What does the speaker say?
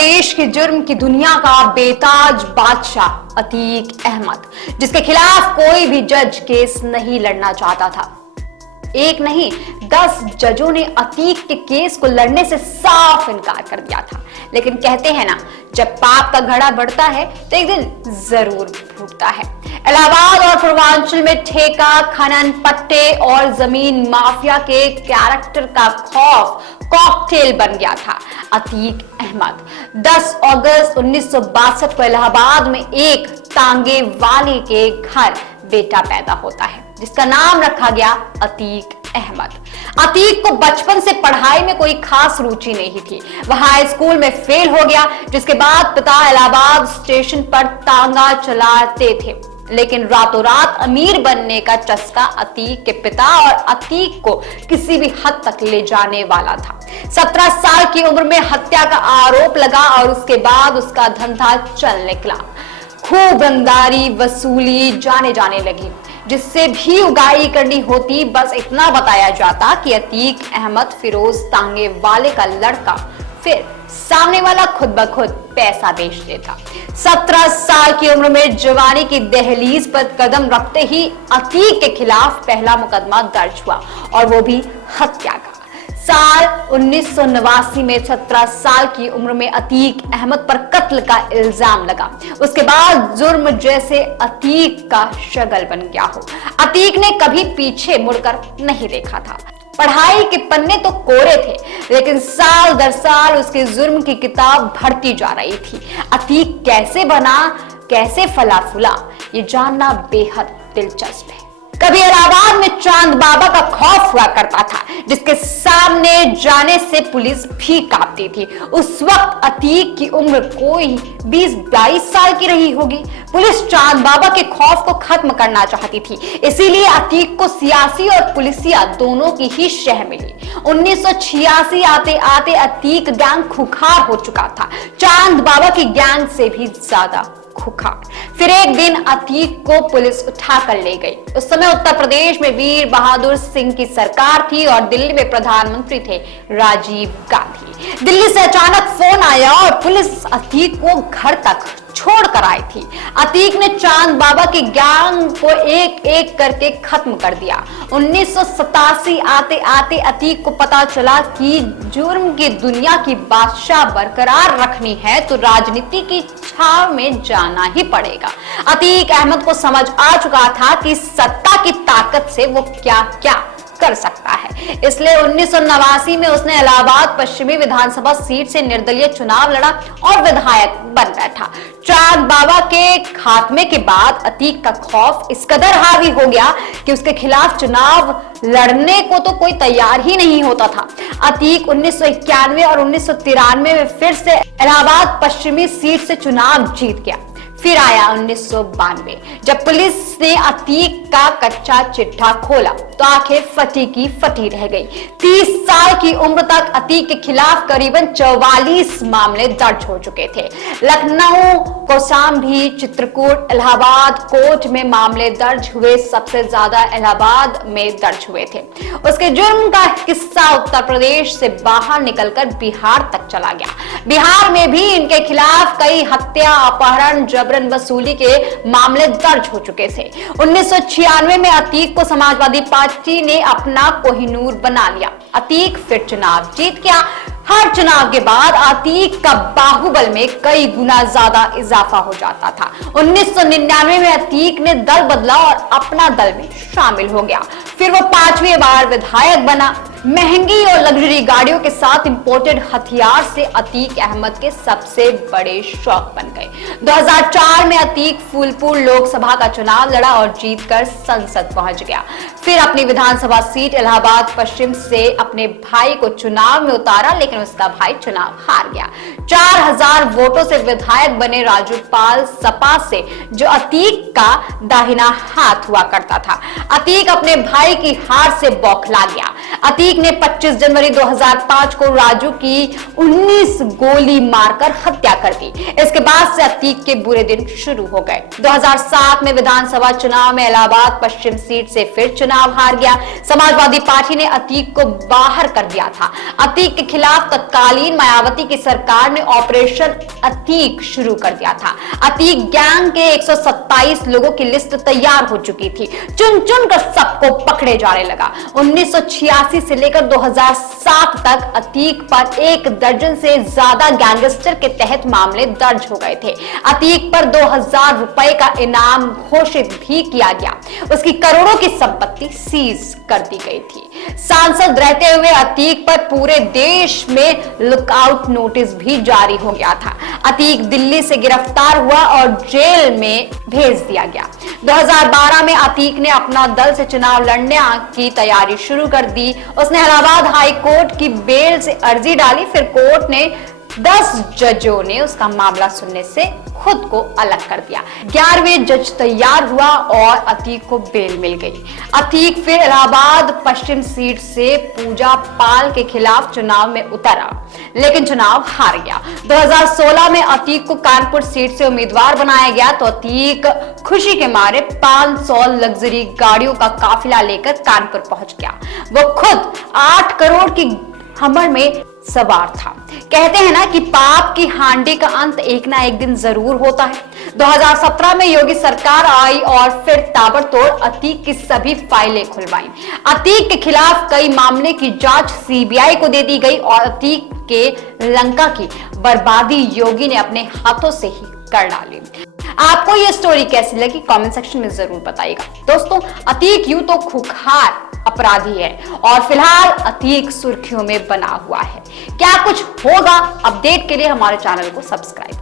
प्रदेश की जुर्म की दुनिया का बेताज बादशाह अतीक अहमद, जिसके खिलाफ कोई भी जज केस नहीं लड़ना चाहता था। एक नहीं 10 जजों ने अतीक के केस को लड़ने से साफ इनकार कर दिया था। लेकिन कहते हैं ना, जब पाप का घड़ा बढ़ता है तो एक दिन जरूर फूटता है। इलाहाबाद और पूर्वांचल में ठेका, खनन, पट्टे और जमीन माफिया के कैरेक्टर का खौफ कॉकटेल बन गया था। अतीक अहमद 10 अगस्त 1962 को इलाहाबाद में एक तांगे वाले के घर बेटा पैदा होता है, जिसका नाम रखा गया अतीक अहमद। अतीक को बचपन से पढ़ाई में कोई खास रुचि नहीं थी। वह हाई स्कूल में फेल हो गया, जिसके बाद पिता इलाहाबाद स्टेशन पर तांगा चलाते थे। लेकिन रातों रात अमीर बनने का चस्का अतीक के पिता और अतीक को किसी भी हद तक ले जाने वाला था। 17 साल की उम्र में हत्या का आरोप लगा और उसके बाद उसका धंधा चल निकला। खूब रंगदारी वसूली जाने लगी। जिससे भी उगाई करनी होती, बस इतना बताया जाता कि अतीक अहमद फिरोज तांगे वाले का लड़का, फिर सामने वाला खुद ब खुद पैसा बेच देता। 17 साल की उम्र में जवानी की दहलीज पर कदम रखते ही अतीक के खिलाफ पहला मुकदमा दर्ज हुआ, और वो भी हत्या का। साल 1989 में 17 साल की उम्र में अतीक अहमद पर कत्ल का इल्जाम लगा। उसके बाद जुर्म जैसे अतीक का शगल बन गया हो। अतीक ने कभी पीछे मुड़कर नहीं देखा था। पढ़ाई के पन्ने तो कोरे थे, लेकिन साल दर साल उसके जुर्म की किताब बढ़ती जा रही थी। अतीक कैसे बना, कैसे फला फूला, ये जानना बेहद दिलचस्प है। कभी इलाहाबाद में चांद बाबा का खौफ हुआ करता था, जिसके सामने जाने से पुलिस भी कांपती थी। उस वक्त अतीक की उम्र कोई 20-22 साल की रही होगी। पुलिस चांद बाबा के खौफ को खत्म करना चाहती थी, इसीलिए अतीक को सियासी और पुलिसिया दोनों की ही शह मिली। 1986 आते आते अतीक गैंग खुखार हो चुका था, चांद बाबा की गैंग से भी ज्यादा खुखार। फिर एक दिन अतीक को पुलिस उठा कर ले गई। उस समय उत्तर प्रदेश में वीर बहादुर सिंह की सरकार थी और दिल्ली में प्रधानमंत्री थे राजीव गांधी। दिल्ली से अचानक फोन आया और पुलिस अतीक को घर तक छोड़ कर आई थी। अतीक ने चांद बाबा की गैंग को एक एक करके खत्म कर दिया। 1987 आते आते अतीक को पता चला कि जुर्म की दुनिया की बादशाह बरकरार रखनी है तो राजनीति की छाव में जाना ही पड़ेगा। अतीक अहमद को समझ आ चुका था कि सत्ता की ताकत से वो क्या क्या कर सकता है। इसलिए 1989 में उसने इलाहाबाद पश्चिमी विधानसभा सीट से निर्दलीय चुनाव लड़ा और विधायक बन बैठा। चांद बाबा के खात्मे के बाद अतीक का खौफ इस कदर हावी हो गया कि उसके खिलाफ चुनाव लड़ने को तो कोई तैयार ही नहीं होता था। अतीक 1991 और 1993 में फिर से इलाहाबाद पश्चिमी सीट से चुनाव जीत गया। फिर आया 1992, जब पुलिस ने अतीक का कच्चा चिट्ठा खोला तो आंखें फटी की फटी रह गई। 30 साल की उम्र तक अतीक के खिलाफ करीबन 44 मामले दर्ज हो चुके थे। लखनऊ, कौशाम्बी, चित्रकूट, इलाहाबाद कोर्ट में मामले दर्ज हुए, सबसे ज्यादा इलाहाबाद में दर्ज हुए थे। उसके जुर्म का किस्सा उत्तर प्रदेश से बाहर निकलकर बिहार तक चला गया। बिहार में भी इनके खिलाफ कई हत्या, अपहरण, जबरन वसूली के मामले दर्ज हो चुके थे। 1996 में अतीक को समाजवादी पार्टी ने अपना कोहिनूर बना लिया। अतीक फिर चुनाव जीत गया। हर चुनाव के बाद अतीक का बाहुबल में कई गुना ज्यादा इजाफा हो जाता था। 1999 में अतीक ने दल बदला और अपना दल में शामिल हो गया। फिर वो 5वीं बार विधायक बना। महंगी और लग्जरी गाड़ियों के साथ इंपोर्टेड हथियार से अतीक अहमद के सबसे बड़े शौक बन गए। 2004 में अतीक फूलपुर लोकसभा का चुनाव लड़ा और जीतकर संसद पहुंच गया। फिर अपनी विधानसभा सीट इलाहाबाद पश्चिम से अपने भाई को चुनाव में उतारा, लेकिन उसका भाई चुनाव हार गया। 4000 वोटों से विधायक बने राजूपाल सपा से, जो अतीक का दाहिना हाथ हुआ करता था। अतीक अपने भाई की हार से बौखला गया। अतीक अतीक ने 25 जनवरी 2005 को राजू की 19 गोली मारकर हत्या कर दी। इसके बाद से अतीक के बुरे दिन शुरू हो गए। 2007 में विधानसभा चुनाव में इलाहाबाद पश्चिम सीट से फिर चुनाव हार गया। समाजवादी पार्टी ने अतीक को बाहर कर दिया था। अतीक के खिलाफ तत्कालीन मायावती की सरकार ने ऑपरेशन अतीक शुरू कर दिया था। अतीक गैंग के 127 लोगों की लिस्ट तैयार हो चुकी थी। चुन चुन कर सबको पकड़े जाने लगा। 1986 से लेकर 2007 तक अतीक पर 1 दर्जन से ज्यादा गैंगस्टर के तहत मामले दर्ज हो गए थे। अतीक पर 2000 रुपए का इनाम घोषित भी किया गया। उसकी करोड़ों की संपत्ति सीज कर दी गई थी। सांसद रहते हुए अतीक पर पूरे देश में लुकआउट नोटिस भी जारी हो गया था। अतीक दिल्ली से गिरफ्तार हुआ और जेल में भेज दिया गया। 2012 में अतीक ने अपना दल से चुनाव लड़ने की तैयारी शुरू कर दी। उसने इलाहाबाद हाई कोर्ट की बेल से अर्जी डाली। फिर कोर्ट ने 10 जजों ने उसका मामला सुनने से खुद को अलग कर दिया। 11वें जज तैयार हुआ और अतीक को बेल मिल गई। अतीक फिर इलाहाबाद पश्चिम सीट से पूजा पाल के खिलाफ चुनाव में उतरा, लेकिन चुनाव हार गया। 2016 में अतीक को कानपुर सीट से उम्मीदवार बनाया गया तो अतीक खुशी के मारे 500 लग्जरी गाड़ियों का काफिला लेकर कानपुर पहुंच गया। वो खुद 8 करोड़ की हमर में सवार था। कहते हैं ना कि पाप की हांडी का अंत एक ना एक दिन जरूर होता है। 2017 में योगी सरकार आई और फिर ताबड़तोड़ अतीक की सभी फाइलें खुलवाई। अतीक के खिलाफ कई मामले की जांच सीबीआई को दे दी गई और अतीक के लंका की बर्बादी योगी ने अपने हाथों से ही कर डाली। आपको यह स्टोरी कैसी लगी कमेंट सेक्शन में जरूर बताइएगा। दोस्तों, अतीक यूं तो खूंखार अपराधी है और फिलहाल अतीक सुर्खियों में बना हुआ है। क्या कुछ होगा? अपडेट के लिए हमारे चैनल को सब्सक्राइब